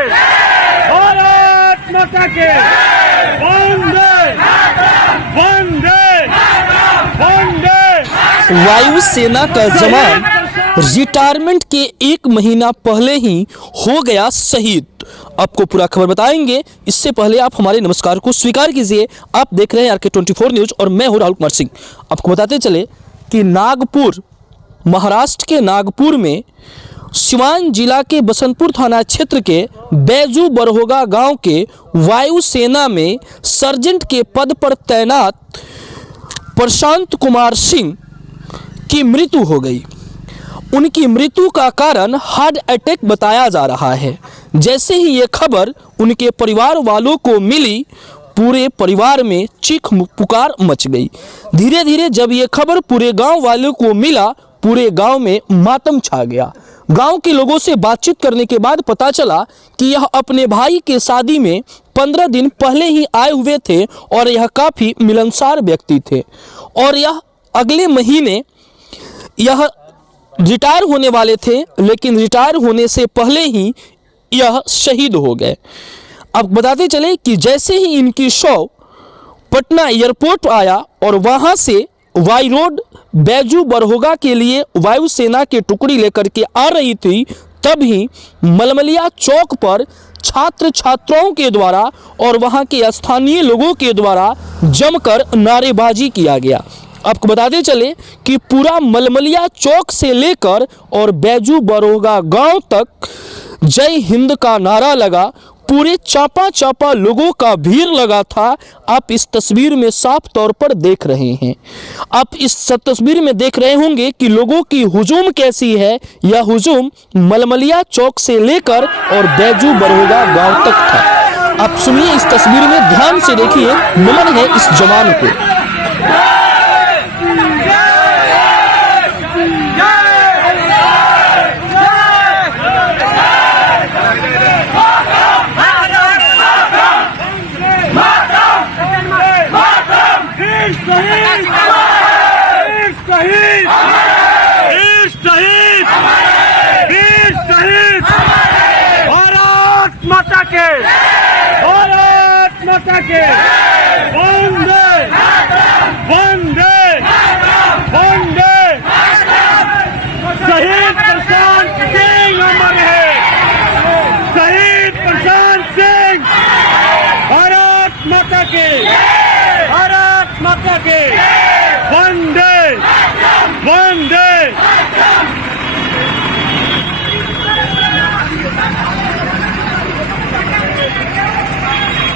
भारत माता के वंदे वंदे वंदे। वायुसेना का जवान रिटायरमेंट के 1 महीना पहले ही हो गया शहीद। आपको पूरा खबर बताएंगे, इससे पहले आप हमारे नमस्कार को स्वीकार कीजिए। आप देख रहे हैं RK24 न्यूज और मैं हूं राहुल कुमार सिंह। आपको बताते चले कि नागपुर, महाराष्ट्र के नागपुर में सिवान जिला के बसंतपुर थाना क्षेत्र के बैजू बरहोगा गांव के वायुसेना में सर्जेंट के पद पर तैनात प्रशांत कुमार सिंह की मृत्यु हो गई। उनकी मृत्यु का कारण हार्ट अटैक बताया जा रहा है। जैसे ही ये खबर उनके परिवार वालों को मिली, पूरे परिवार में चीख पुकार मच गई। धीरे धीरे जब ये खबर पूरे गांव वालों को मिला, पूरे गांव में मातम छा गया। गांव के लोगों से बातचीत करने के बाद पता चला कि यह अपने भाई के शादी में 15 दिन पहले ही आए हुए थे और यह काफ़ी मिलनसार व्यक्ति थे और यह अगले महीने यह रिटायर होने वाले थे, लेकिन रिटायर होने से पहले ही यह शहीद हो गए। अब बताते चले कि जैसे ही इनकी शव पटना एयरपोर्ट आया और वहां से वाई रोड बैजू बरहोगा के लिए वायुसेना की टुकड़ी लेकर के आ रही थी, तभी मलमलिया चौक पर छात्र छात्राओं के द्वारा और वहां के स्थानीय लोगों के द्वारा जमकर नारेबाजी किया गया। आपको बताते चले कि पूरा मलमलिया चौक से लेकर और बैजू बरहोगा गांव तक जय हिंद का नारा लगा। पूरे चापा चापा लोगों का भीड़ लगा था। आप इस तस्वीर में साफ तौर पर देख रहे हैं। आप इस तस्वीर में देख रहे होंगे कि लोगों की हुजूम कैसी है। यह हुजूम मलमलिया चौक से लेकर और बैजू बरहोगा गांव तक था। आप सुनिए इस तस्वीर में, ध्यान से देखिए। नमन है इस जवान को। भारत माता के वंदे वंदे वंदे। शहीद प्रशांत सिंह अमर है। शहीद प्रशांत सिंह। भारत माता के, भारत माता के।